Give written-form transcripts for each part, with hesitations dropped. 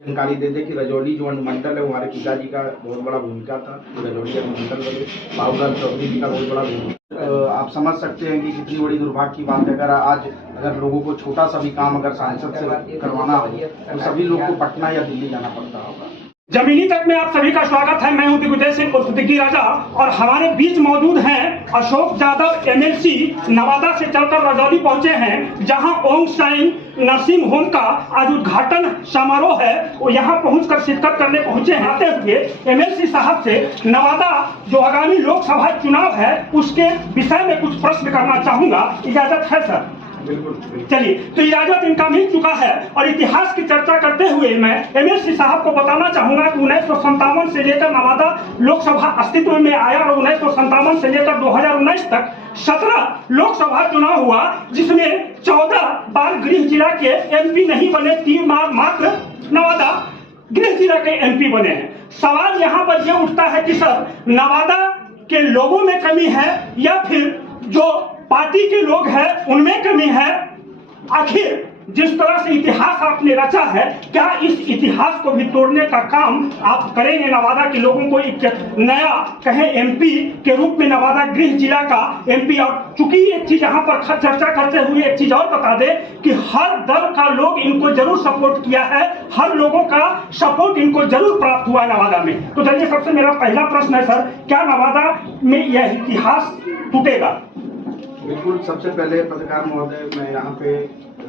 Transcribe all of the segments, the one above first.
जानकारी दे दें कि रजौली जो अनुमंडल है हमारे पिताजी का बहुत बड़ा भूमिका था। रजौली अनुमंडल में बाबूलाल चौधरी जी का बहुत बड़ा भूमिका। आप समझ सकते हैं कि कितनी बड़ी दुर्भाग्य की बात है। अगर लोगों को छोटा सा भी काम अगर सांसद से करवाना हो तो सभी लोग को पटना या दिल्ली जाना पड़ता होगा। जमीनी तक में आप सभी का स्वागत है। मैं हूं दिग्विजय सिंह उर्फ दिग्गी राजा और हमारे बीच मौजूद हैं अशोक यादव एमएलसी। नवादा से चलकर रजौली पहुंचे हैं जहां ओम साइन नर्सिंग होम का आज उद्घाटन समारोह है। वो यहां पहुंचकर शिरकत करने पहुंचे हैं। आते हुए एमएलसी साहब से नवादा जो आगामी लोकसभा चुनाव है उसके विषय में कुछ प्रश्न करना चाहूंगा। इजाजत है सर? चलिए, तो इजाजत इनका मिल चुका है और इतिहास की चर्चा करते हुए मैं एमएलसी साहब को बताना चाहूंगा कि 1957 से लेकर नवादा लोकसभा अस्तित्व में आया और 1957 से लेकर 2019 तक 17 लोकसभा चुनाव हुआ, जिसमें 14 बार गृह जिला के एमपी नहीं बने, 3 बार मात्र नवादा गृह जिला के एमपी बने हैं। सवाल यहाँ पर यह उठता है कि सर नवादा के लोगों में कमी है या फिर जो पार्टी के लोग हैं उनमें कमी है? आखिर जिस तरह से इतिहास आपने रचा है, क्या इस इतिहास को भी तोड़ने का काम आप करेंगे? नवादा के लोगों को एक नया कहें एमपी के रूप में नवादा गृह जिला का एमपी। और चूंकि एक चीज यहाँ पर चर्चा करते हुए एक चीज और बता दे कि हर दल का लोग इनको जरूर सपोर्ट किया है, हर लोगों का सपोर्ट इनको जरूर प्राप्त हुआ है नवादा में। तो चलिए, सबसे मेरा पहला प्रश्न है सर, क्या नवादा में यह इतिहास टूटेगा? बिल्कुल। सबसे पहले पत्रकार महोदय, मैं यहाँ पे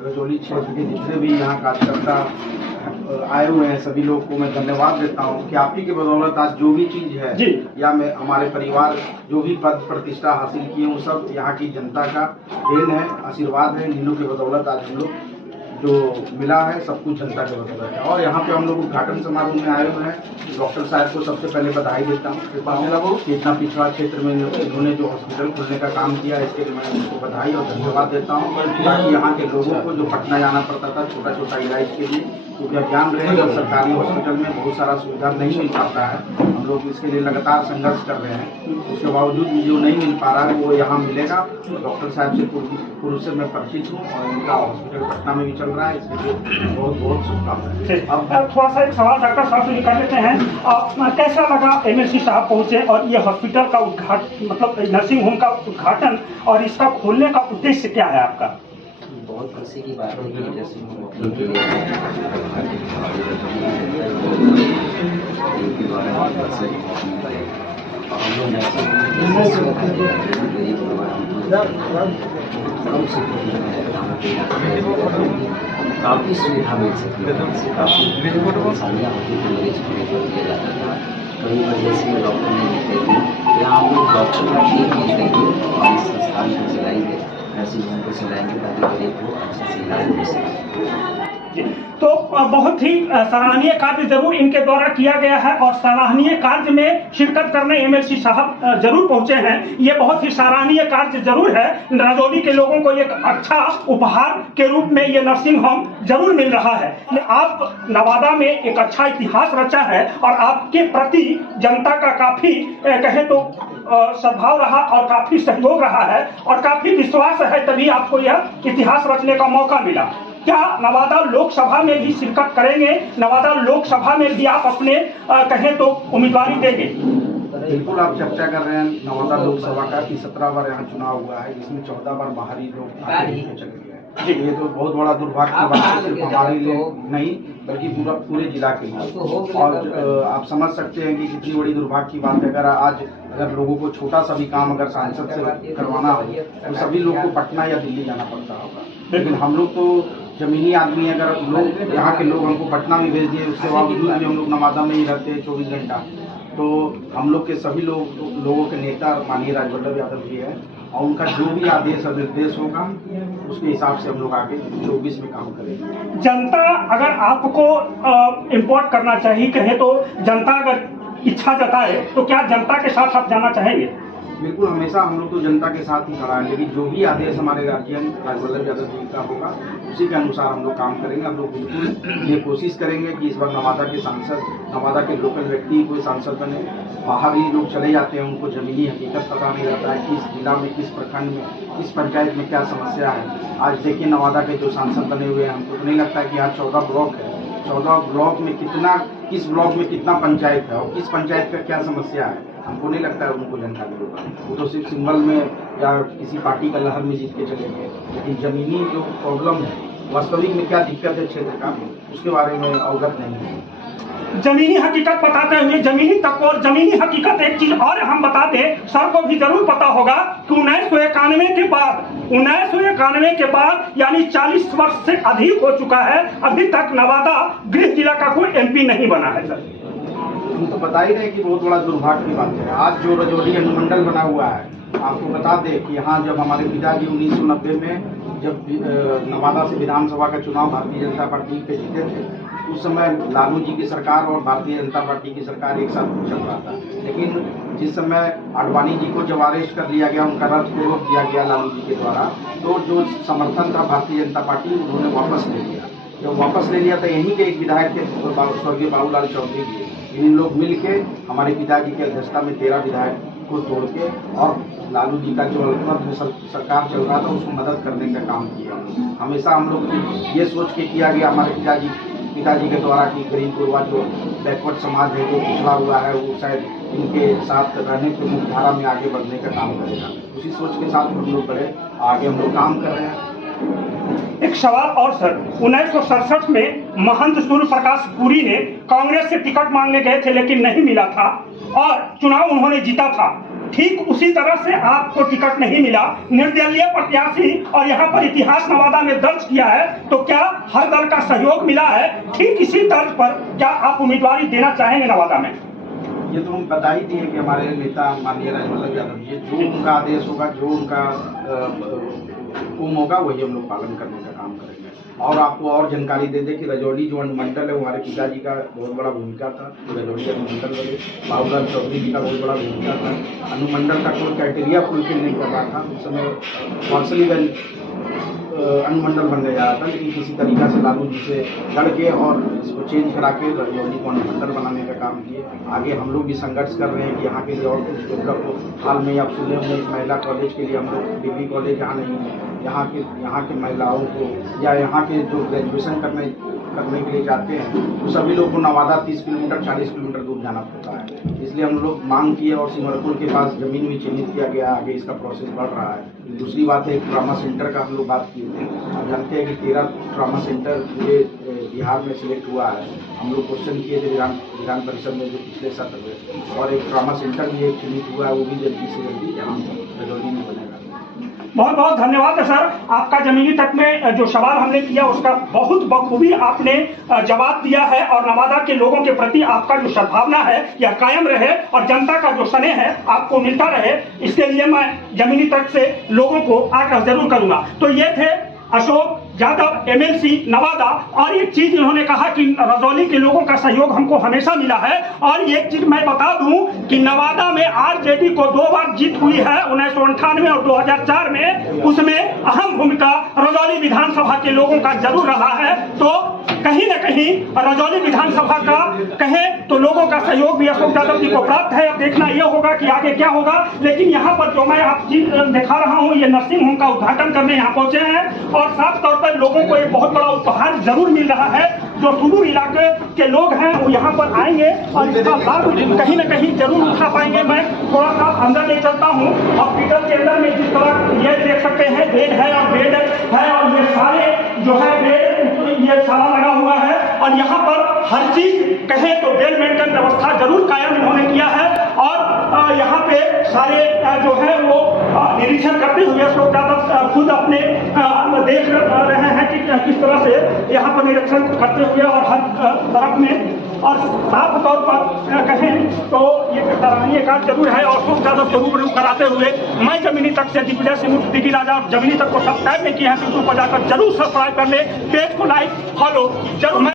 रजौली क्षेत्र के जितने भी यहाँ कार्यकर्ता आए हुए हैं सभी लोग को मैं धन्यवाद देता हूँ कि आप ही के बदौलत आज जो भी चीज है या मैं हमारे परिवार जो भी पद प्रतिष्ठा हासिल किए वो सब यहाँ की जनता का देन है, आशीर्वाद है। इन लोग के बदौलत आज हम लोग जो मिला है सब कुछ जनता के बदौलत है। और यहाँ पे हम लोग उद्घाटन समारोह में आए हुए हैं। डॉक्टर साहब को सबसे पहले बधाई देता हूँ कि इतना पिछड़ा क्षेत्र में इन्होंने जो हॉस्पिटल खोलने का काम किया, इसके लिए मैं उनको बधाई और धन्यवाद देता हूँ। ताकि यहाँ के लोगों को जो पटना जाना पड़ता था छोटा छोटा इलाज के लिए, क्योंकि अब जान रहे हैं सरकारी हॉस्पिटल में बहुत सारा सुविधा नहीं मिल पाता है। हम लोग इसके लिए लगातार संघर्ष कर रहे हैं, उसके बावजूद भी जो नहीं मिल पा रहा है वो यहाँ मिलेगा। डॉक्टर साहब से पूर्व से मैं परिचित हूँ और इनका हॉस्पिटल पटना में भी चल रहा है, इसके लिए बहुत बहुत शुभकामनाएं। अब थोड़ा सा एक सवाल डॉक्टर साहब से निकाल लेते हैं। कैसा लगा एमएलसी साहब पहुंचे और ये हॉस्पिटल का उद्घाटन, मतलब नर्सिंग होम का उद्घाटन, और इसका खोलने का उद्देश्य क्या है आपका? बहुत खुशी की बात है कि नर्सिंग होम काफ़ी सुविधा मिल सकती है, काफ़ी परेशानियाँ होती थी मरीज को दिया जाता था। कई वजह से डॉक्टर नहीं मिलते थे। यहाँ हम लोग डॉक्टर का टीम मिल गई और इस संस्थान को चलाएंगे, नर्सिंग होम को चलाएंगे ताकि गरीब को अच्छे से इलाज हो सके। तो बहुत ही सराहनीय कार्य जरूर इनके द्वारा किया गया है और सराहनीय कार्य में शिरकत करने एमएलसी साहब जरूर पहुंचे हैं। ये बहुत ही सराहनीय कार्य जरूर है। रजौली के लोगों को एक अच्छा उपहार के रूप में ये नर्सिंग होम जरूर मिल रहा है। आप नवादा में एक अच्छा इतिहास रचा है और आपके प्रति जनता का काफी कहें तो सद्भाव रहा और काफी सहयोग रहा है और काफी विश्वास है, तभी आपको यह इतिहास रचने का मौका मिला। क्या नवादा लोकसभा में भी शिरकत करेंगे? नवादा लोकसभा में भी आप अपने कहें तो उम्मीदवारी देंगे? बिल्कुल। आप चर्चा कर रहे हैं नवादा लोकसभा का कि 17 बार यहाँ चुनाव हुआ है, जिसमें 14 बार बाहरी लोग आगे चले गए हैं। ये तो बहुत बड़ा दुर्भाग्य की बात है, सिर्फ हमारे लिए नहीं बल्कि पूरे जिला के लिए। और आप समझ सकते हैं कि कितनी बड़ी दुर्भाग्य की बात है। अगर लोगों को छोटा सा भी काम अगर सांसद से करवाना हो तो सभी लोग को पटना या दिल्ली जाना पड़ता होगा। लेकिन हम लोग तो जमीनी आदमी, अगर लोग यहाँ के लोग हमको पटना में भेज दिए, उसके बावजूद भी हम लोग नवादा में ही रहते हैं 24 घंटा। तो हम लोग के सभी लोगों के नेता माननीय राजवल्लभ यादव जी है और उनका जो भी आदेश और निर्देश होगा उसके हिसाब से हम लोग आगे 24 में काम करेंगे। जनता अगर आपको इम्पोर्ट करना चाहिए, कहे तो जनता अगर इच्छा जताए तो क्या जनता के साथ आप जाना चाहेंगे? बिल्कुल। हमेशा हम लोग तो जनता के साथ ही खड़ा है, लेकिन जो भी आदेश हमारे गार्जियन राजवल्लभ यादव जी का होगा उसी के अनुसार हम लोग काम करेंगे। हम लोग बिल्कुल ये कोशिश करेंगे कि इस बार नवादा के सांसद, नवादा के लोकल व्यक्ति कोई सांसद बने। बाहर ही लोग चले जाते हैं, उनको जमीनी हकीकत पता नहीं रहता है किस जिला में, किस प्रखंड में, किस पंचायत में क्या समस्या है। आज देखिए नवादा के जो सांसद बने हुए हैं, हमको तो नहीं लगता है कि यहाँ 14 ब्लॉक है 14 ब्लॉक में किस ब्लॉक में कितना पंचायत है और किस पंचायत का क्या समस्या है, हमको नहीं लगता है उनको जानकारी होगा। वो तो सिर्फ सिंबल में या किसी पार्टी का लहर में जीत के चले गए, लेकिन जमीनी जो प्रॉब्लम है, वास्तविक में क्या दिक्कत है क्षेत्र का, उसके बारे में अवगत नहीं है। जमीनी हकीकत बताते हुए जमीनी तक और जमीनी हकीकत एक चीज और हम बता दें, सर को भी जरूर पता होगा कि 1991 के बाद यानी 40 वर्ष से अधिक हो चुका है, अभी तक नवादा गृह जिला का कोई MP नहीं बना है। सर हम तो बता ही रहे कि बहुत बड़ा दुर्भाग्य की बात है। आज जो रजौली अनुमंडल बना हुआ है, आपको बता दें कि यहाँ जब हमारे पिताजी 1990 में जब नवादा से विधानसभा का चुनाव भारतीय जनता पार्टी पे जीते थे, उस समय लालू जी की सरकार और भारतीय जनता पार्टी की सरकार एक साथ चल रहा था। लेकिन जिस समय आडवाणी जी को जब अरेस्ट कर लिया गया, उनका रथ को रोक दिया गया लालू जी के द्वारा, तो जो समर्थन था भारतीय जनता पार्टी उन्होंने वापस ले लिया। जब वापस ले लिया तो यहीं के एक विधायक थे स्वर्गीय बाबूलाल चौधरी जी, इन लोग मिल के हमारे पिताजी की अध्यक्षता में 13 विधायक को तोड़ के और लालू जी का जो अल्पमत सरकार चल रहा था उसको मदद करने का काम किया। हमेशा हम लोग ये सोच के किया गया हमारे पिताजी के द्वारा कि गरीब गुरबा जो बैकवर्ड समाज है, जो पिछड़ा हुआ है, वो शायद इनके साथ रहने की मुख्य धारा में आगे बढ़ने का काम करेगा। उसी सोच के साथ हम लोग बड़े आगे हम लोग काम कर रहे हैं। एक सवाल और सर, 1967 में महंत सूर्य प्रकाश पुरी ने कांग्रेस से टिकट मांगने गए थे लेकिन नहीं मिला था और चुनाव उन्होंने जीता था। ठीक उसी तरह से आपको टिकट नहीं मिला, निर्दलीय प्रत्याशी, और यहाँ पर इतिहास नवादा में दर्ज किया है, तो क्या हर दल का सहयोग मिला है? ठीक इसी तर्ज पर क्या आप उम्मीदवारी देना चाहेंगे नवादा में? ये तो हम बता ही दिए कि हमारे नेता माननीय राजवल्लभ यादव जी, जो उनका आदेश होगा, जो उनका हुक्म होगा, वही हम लोग पालन करने का काम करेंगे। और आपको और जानकारी दे दें कि रजौली जो अनुमंडल है, हमारे पिताजी का बहुत बड़ा भूमिका था। रजौली अनुमंडल वाले बाबूलाल चौधरी जी का बहुत बड़ा भूमिका था। अनुमंडल का कोई क्राइटेरिया फुलफिल नहीं कर रहा था उस समय, वात्सलीगंज अनुमंडल बनने जा रहा था, लेकिन किसी तरीका से लालू जी से लड़के और इसको चेंज करा के रजौली को अनुमंडल बनाने का काम किए। आगे हम लोग भी संघर्ष कर रहे हैं कि यहाँ के लिए और कुछ डेवलप हो। हाल में आप सुने होंगे महिला कॉलेज के लिए हम लोग डिग्री कॉलेज यहाँ नहीं है, यहाँ के महिलाओं को या यहाँ के जो ग्रेजुएशन करने के लिए जाते हैं तो सभी लोग को नवादा 30 किलोमीटर 40 किलोमीटर दूर जाना पड़ता है। इसलिए हम लोग मांग किए और सिमरपुर के पास जमीन भी चिन्हित किया गया। आगे इसका प्रोसेस बढ़ रहा है। दूसरी बात है, ट्रामा सेंटर का हम लोग बात किए थे। आप जानते हैं कि 13 ट्रामा सेंटर पूरे बिहार में सिलेक्ट हुआ है। हम लोग क्वेश्चन किए थे विधान परिषद में जो पिछले सत्र में, और एक ट्रामा सेंटर भी एक चिन्हित हुआ है, वो भी जल्दी से जल्दी यहाँ रजौली में बनेगा। बहुत बहुत धन्यवाद सर, आपका जमीनी तक में जो सवाल हमने किया उसका बहुत बखूबी आपने जवाब दिया है, और नवादा के लोगों के प्रति आपका जो सद्भावना है यह कायम रहे और जनता का जो स्नेह है आपको मिलता रहे, इसके लिए मैं जमीनी तक से लोगों को आग्रह जरूर करूंगा। तो ये थे अशोक यादव MLC नवादा, और एक चीज इन्होंने कहा कि रजौली के लोगों का सहयोग हमको हमेशा मिला है। और एक चीज मैं बता दूं कि नवादा में RJD को 2 बार जीत हुई है, 1998 और 2004 में, उसमें अहम भूमिका रजौली विधानसभा के लोगों का जरूर रहा है। तो कहीं न कहीं रजौली विधानसभा का कहें तो लोगों का सहयोग भी अशोक यादव जी को प्राप्त है। अब देखना यह होगा कि आगे क्या होगा, लेकिन यहाँ पर जो मैं आप चीज दिखा रहा हूँ, ये नर्सिंग होम का उद्घाटन करने यहाँ पहुंचे हैं, और साफ तौर पर लोगों को एक बहुत बड़ा उपहार जरूर मिल रहा है। जो सुदूर इलाके के लोग हैं वो यहाँ पर आएंगे और इसका लाभ कहीं न कहीं जरूर उठा पाएंगे। मैं थोड़ा सा अंदर ले चलता हूँ। हॉस्पिटल के अंदर में जिस तरह ये देख सकते हैं, बेड है और बेड है, और ये सारे जो है बेड ये सारा लगा हुआ है, और यहाँ पर हर चीज कहें तो वेल मेंटेन व्यवस्था जरूर कायम इन्होंने किया है। और यहाँ पे सारे जो है वो निरीक्षण करते हुए अशोक यादव खुद अपने देख रहे हैं कि किस तरह से यहाँ पर निरीक्षण करते हुए और हर तरफ में, और साफ तौर पर कहें तो ये सराहनीय कार्य जरूर है। और अशोक यादव जरूर कराते हुए मैं जमीनी तक से दिग्विजय सिंह दिग्गी राजा, जमीनी तक को सब्सक्राइब नहीं किया है तो ऊपर जाकर जरूर सब्सक्राइब कर ले, पेज को लाइक फॉलो जरूर।